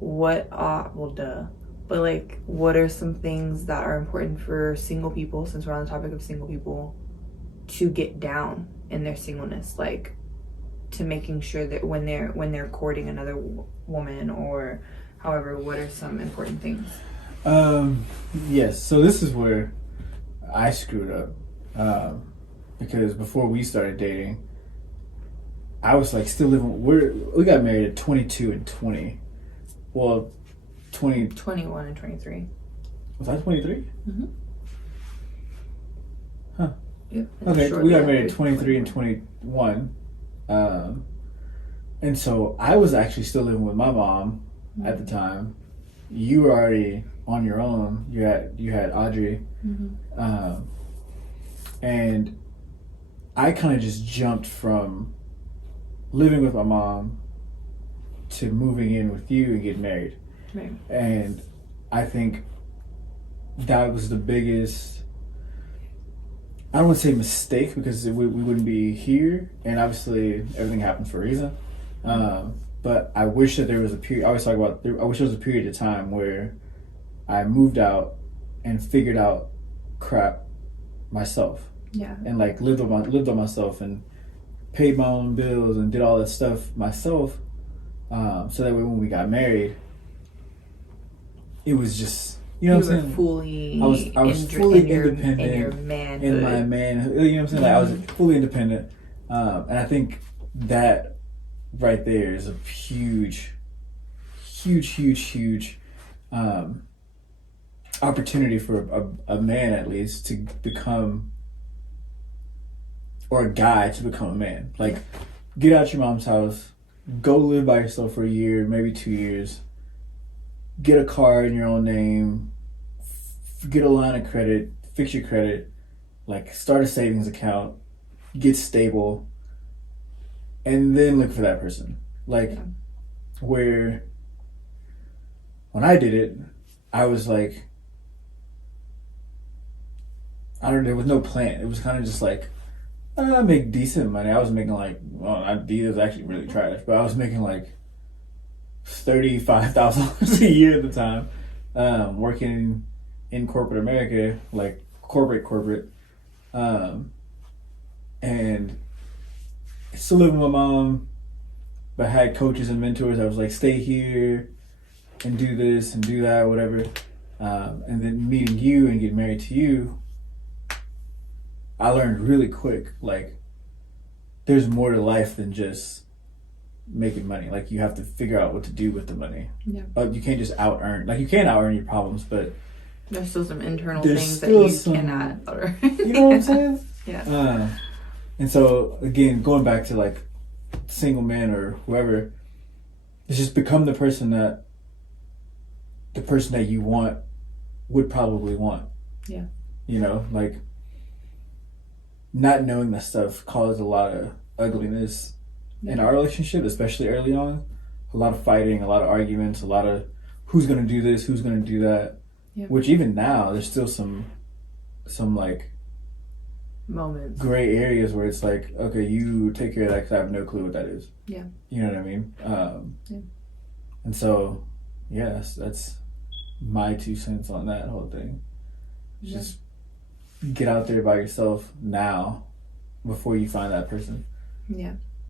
what are some things that are important for single people, since we're on the topic of single people, to get down in their singleness, like to making sure that when they're courting another woman or however, what are some important things? Yes, so this is where I screwed up, because before we started dating, I was like still living. We got married at 22 and 20. Well, 21 and 23. Was I 23? Mm-hmm. Huh. Yep. Okay, we got married at 23 and 21. And so I was actually still living with my mom at the time. You were already on your own. You had Audrey. Mm-hmm. And I kind of just jumped from living with my mom to moving in with you and getting married. Right. And I think that was the biggest, I don't want to say mistake, because we wouldn't be here, and obviously everything happens for a reason. But I wish that there was a period, I always talk about, I wish there was a period of time where I moved out and figured out crap myself. Yeah. And like lived on myself and paid my own bills and did all that stuff myself. So that way when we got married, it was just, you know what I'm saying? I was fully independent in your manhood. In my manhood. You know what I'm saying? Like I was fully independent. And I think that right there is a huge opportunity for a man, at least, to become, or a guy to become a man. Like, get out your mom's house, go live by yourself for a year, maybe 2 years, get a car in your own name, get a line of credit, fix your credit, like start a savings account, get stable, and then look for that person. Like, where when I did it, I was like, there was no plan. It was kind of just like, I make decent money. I was making like, it was actually really trash, but I was making like $35,000 a year at the time, working in corporate America, like corporate, and still living with my mom, but had coaches and mentors. I was like, stay here and do this and do that, whatever. And then meeting you and getting married to you, I learned really quick, like, there's more to life than just making money. Like, you have to figure out what to do with the money. Yeah. You can't just out-earn. Like, you can out-earn your problems, but there's still some internal things that you cannot out-earn. You know what I'm saying? Yeah. And so, again, going back to, like, single man or whoever, it's just become the person that you want would probably want. Yeah. You know, like, not knowing that stuff caused a lot of ugliness in our relationship, especially early on. A lot of fighting, a lot of arguments, a lot of who's going to do this, who's going to do that. Yep. Which even now, there's still some like moments, gray areas where it's like, okay, you take care of that because I have no clue what that is. Yeah. You know what I mean? And so, yes, that's my 2 cents on that whole thing. Just get out there by yourself now before you find that person. Yeah.